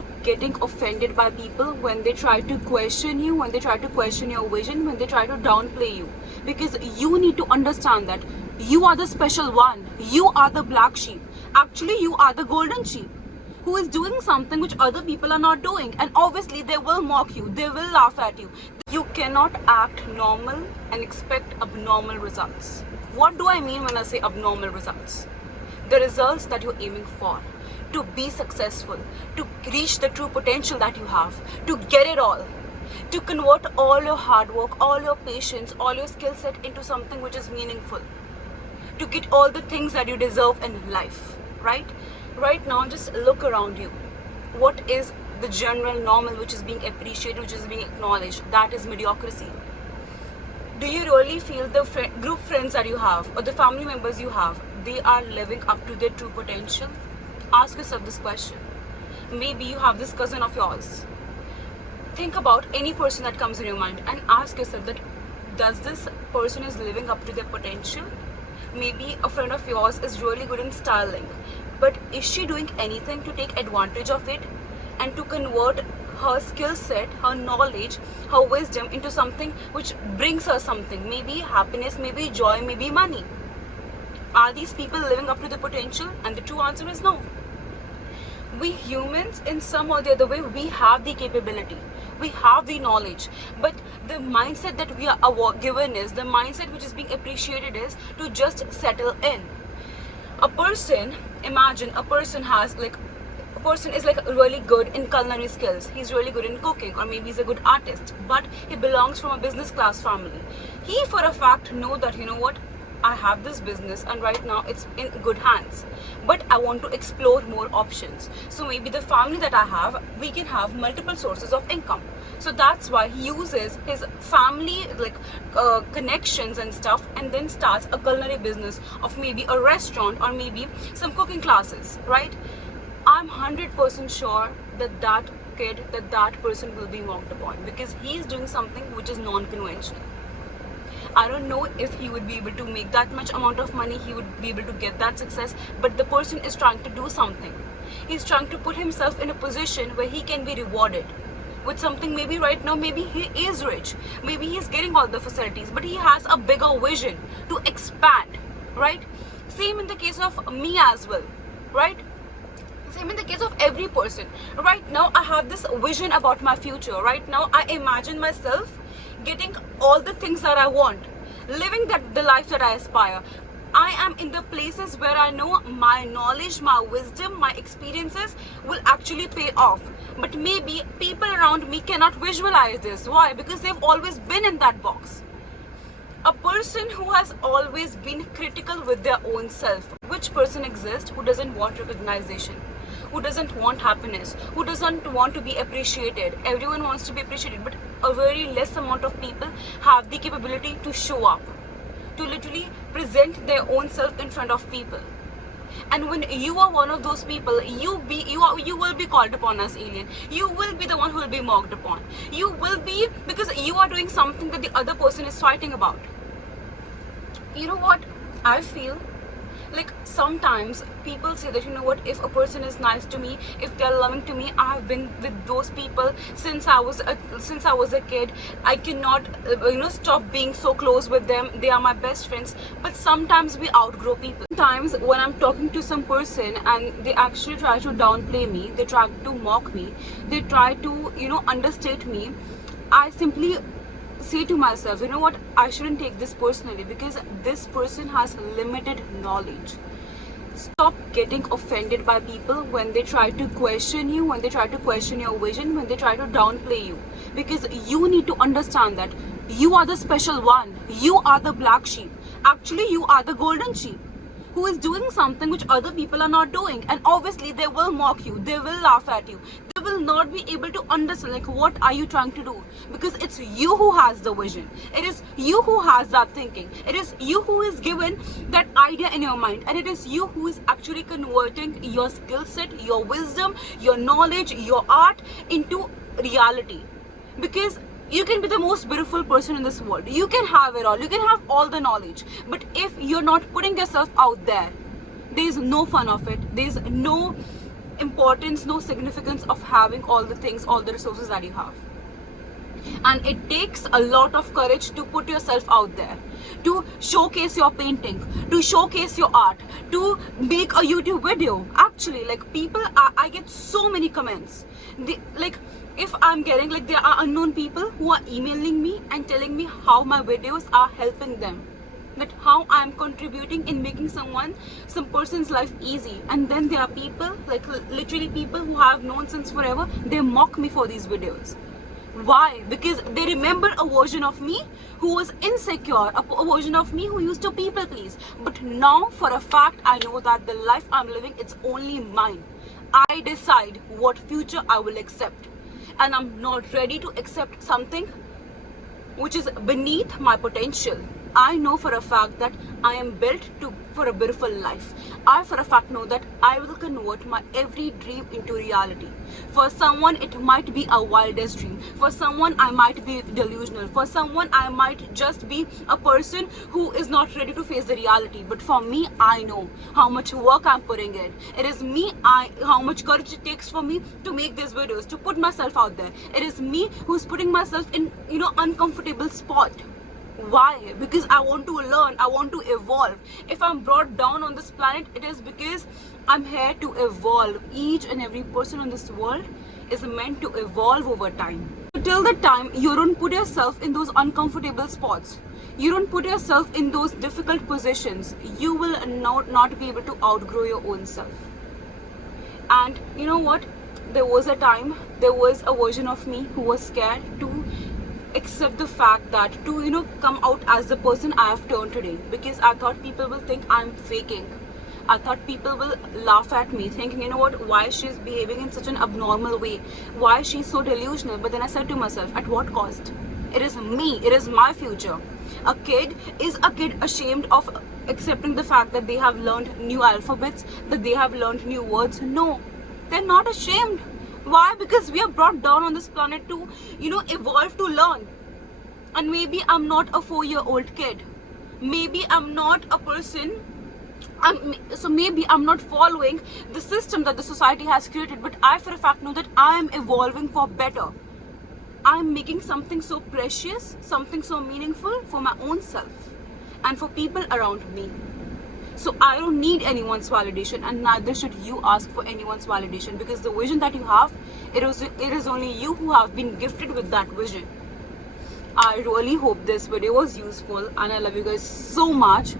Stop getting offended by people when they try to question you, when they try to question your vision, when they try to downplay you. Because you need to understand that you are the special one. You are the black sheep. Actually, you are the golden sheep who is doing something which other people are not doing. And obviously, they will mock you. They will laugh at you. You cannot act normal and expect abnormal results. What do I mean when I say abnormal results? The results that you're aiming for, to be successful, to reach the true potential that you have, to get it all, to convert all your hard work, all your patience, all your skill set into something which is meaningful, to get all the things that you deserve in life, right? Right now, just look around you. What is the general normal which is being appreciated, which is being acknowledged? That is mediocrity. Do you really feel the group friends that you have or the family members you have, they are living up to their true potential? Ask yourself this question. Maybe you have this cousin of yours. Think about any person that comes in your mind and ask yourself that, does this person is living up to their potential? Maybe a friend of yours is really good in styling, but is she doing anything to take advantage of it and to convert her skill set, her knowledge, her wisdom into something which brings her something? Maybe happiness, maybe joy, maybe money. Are these people living up to their potential? And the true answer is no. We humans, in some or the other way, we have the capability, we have the knowledge, but the mindset that we are given is, the mindset which is being appreciated is to just settle in. A person, imagine a person is like really good in culinary skills, he's really good in cooking, or maybe he's a good artist, but he belongs from a business class family. He for a fact know that, you know what, I have this business and right now it's in good hands, but I want to explore more options. So maybe the family that I have, we can have multiple sources of income. So that's why he uses his family connections and stuff, and then starts a culinary business of maybe a restaurant or maybe some cooking classes, right? I'm 100% sure that that person will be mocked upon because he's doing something which is non-conventional. I don't know if he would be able to make that much amount of money, he would be able to get that success, but the person is trying to do something. He's trying to put himself in a position where he can be rewarded with something. Maybe right now, maybe he is rich, maybe he's getting all the facilities, but he has a bigger vision to expand, right? Same in the case of me as well, right? Same in the case of every person. Right now, I have this vision about my future. Right now, I imagine myself getting all the things that I want, living the life that I aspire. I am in the places where I know my knowledge, my wisdom, my experiences will actually pay off. But maybe people around me cannot visualize this. Why? Because they've always been in that box. A person who has always been critical with their own self. Which person exists who doesn't want recognition? Who doesn't want happiness? Who doesn't want to be appreciated? Everyone wants to be appreciated, but a very less amount of people have the capability to show up, to literally present their own self in front of people. And when you are one of those people, you will be called upon as alien. You will be the one who will be mocked upon. You will be, because you are doing something that the other person is fighting about. You know what I feel? Like sometimes people say that, you know what, if a person is nice to me, if they're loving to me, I have been with those people since I was a kid. I cannot stop being so close with them. They are my best friends. But sometimes we outgrow people. Sometimes when I'm talking to some person and they actually try to downplay me, they try to mock me, they try to understate me, I simply say to myself, you know what, I shouldn't take this personally because this person has limited knowledge. Stop getting offended by people when they try to question you, when they try to question your vision, when they try to downplay you, because you need to understand that you are the special one. You are the black sheep. Actually, you are the golden sheep who is doing something which other people are not doing. And obviously they will mock you, they will laugh at you, they will not be able to understand like what are you trying to do, because it's you who has the vision, it is you who has that thinking, it is you who is given that idea in your mind, and it is you who is actually converting your skill set, your wisdom, your knowledge, your art into reality. Because you can be the most beautiful person in this world, you can have it all, you can have all the knowledge, but if you're not putting yourself out there, there's no fun of it, there's no importance, no significance of having all the things, all the resources that you have. And it takes a lot of courage to put yourself out there, to showcase your painting, to showcase your art, to make a YouTube video. Actually, like, people, I get so many comments. Like, if I'm getting, like, there are unknown people who are emailing me and telling me how my videos are helping them, that how I'm contributing in making some person's life easy. And then there are people, like, literally people who have known since forever, they mock me for these videos. Why? Because they remember a version of me who was insecure, a version of me who used to people please. But now, for a fact, I know that the life I'm living, it's only mine. I decide what future I will accept. And I'm not ready to accept something which is beneath my potential. I know for a fact that I am built for a beautiful life. I for a fact know that I will convert my every dream into reality. For someone, it might be a wildest dream. For someone, I might be delusional. For someone, I might just be a person who is not ready to face the reality. But for me, I know how much work I'm putting in. It is me, how much courage it takes for me to make these videos, to put myself out there. It is me who's putting myself in, uncomfortable spot. Why? Because I want to learn, I want to evolve. If I'm brought down on this planet, it is because I'm here to evolve. Each and every person on this world is meant to evolve over time. Till the time you don't put yourself in those uncomfortable spots, you don't put yourself in those difficult positions, you will not be able to outgrow your own self. And you know what? There was a time, there was a version of me who was scared to accept the fact that to come out as the person I have turned today, because I thought people will think I'm faking. I thought people will laugh at me, thinking, why she's behaving in such an abnormal way, why she's so delusional. But then I said to myself, at what cost? It is me, it is my future. A kid ashamed of accepting the fact that they have learned new alphabets, that they have learned new words? No, they're not ashamed. Why? Because we are brought down on this planet to, evolve, to learn. And maybe I'm not a 4-year-old kid. Maybe I'm not a person. Maybe I'm not following the system that the society has created. But I, for a fact, know that I am evolving for better. I'm making something so precious, something so meaningful for my own self and for people around me. So I don't need anyone's validation, and neither should you ask for anyone's validation, because the vision that you have, it is only you who have been gifted with that vision. I really hope this video was useful, and I love you guys so much.